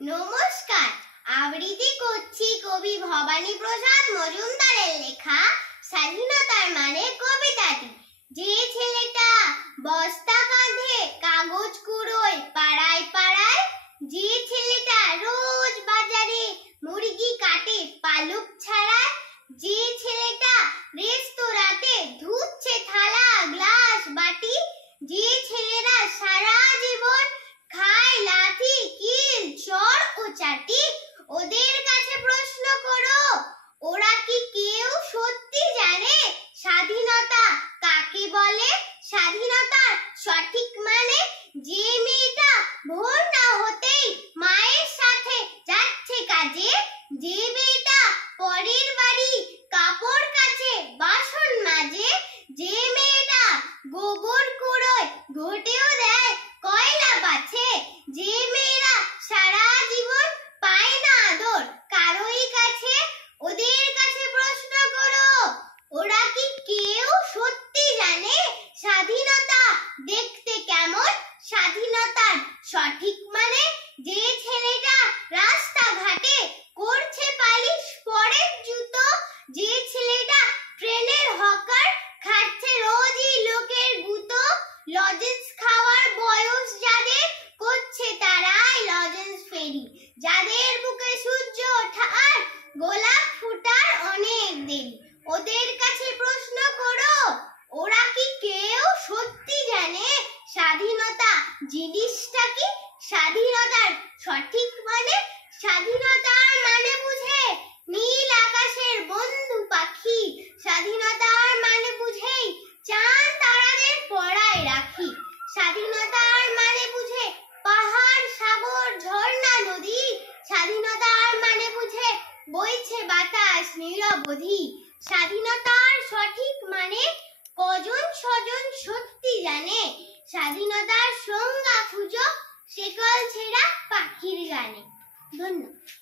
নমস্কার, আবৃত্তি করছি কবি ভবানী প্রসাদ মজুমদারের লেখা স্বাধীনতার মানে কবিতাটি। যে ছেলেটা বস্তা কাঁধে কাগজ কুড়োয় পাড়ায় পাড়ায়, যে ছেলেটা রোজ বাজারে মুরগি কাটে পালক ছাড়ায়, যে ছেলেটা রেস্তোরাঁতে ধুচ্ছে থালা গ্লাস বাটি, যে ছেলেরা সারা জীবন খায় লাথি কিল চড় ও চাটি, ওদের কাছে প্রশ্ন করো, ওরা কি কেউ সত্যি জানে স্বাধীনতা কাকে বলে? স্বাধীনতার সঠিক মানে যে মেয়েটা ভোর না হতেই মায়ের সাথে যাচ্ছে কাজে, যে মেয়েটা পরের বাড়ি কাপড় কাচে বাসন মাজে, যে মেয়েটা গোবর কুড়োয় ঘটেও দেয় কয়লা বাছে, যে মেয়েরা সারা জীবন পায় না আদর কারোই কাছে, ওদের কাছে প্রশ্ন করো, ওরা কি কেউ সত্যি জানে স্বাধীনতা দেখতে কেমন? স্বাধীনতার সঠিক মানে যে ছেলেটা রাস্তাঘাটে করছে পালিশ পরের জুতো, যে ছেলেটা ট্রেনের হকার খাচ্ছে রোজই লোকের গুতো, লজেন্স খাওয়ার বয়স যাদের করছে তারাই লজেন্স ফেরি, যাদের বুকে সূর্য ওঠার গোলাপ ফুটার অনেক দেরি, ওদের কাছে প্রশ্ন করো, ওরা কি কেউ সত্যি জানে স্বাধীনতা জিনিসটা কি? স্বাধীনতার সঠিক মানে স্বাধীনতার মানে বুঝে নীল আকাশের বন্ধু পাখি, স্বাধীনতার মানে বুঝেই চাঁদ তারাদের পড়ায় রাখি, স্বাধীনতার মানে বুঝে পাহাড় সাগর ঝর্ণা নদী, স্বাধীনতার মানে বুঝে বইছে বাতাস নিরবধি, স্বাধীনতার সঠিক মানে কজন স্বজন সত্যি জানে স্বাধীনতার সংজ্ঞা খুঁজো শেকল ছেঁড়া পাখির গানে। ধন্যবাদ।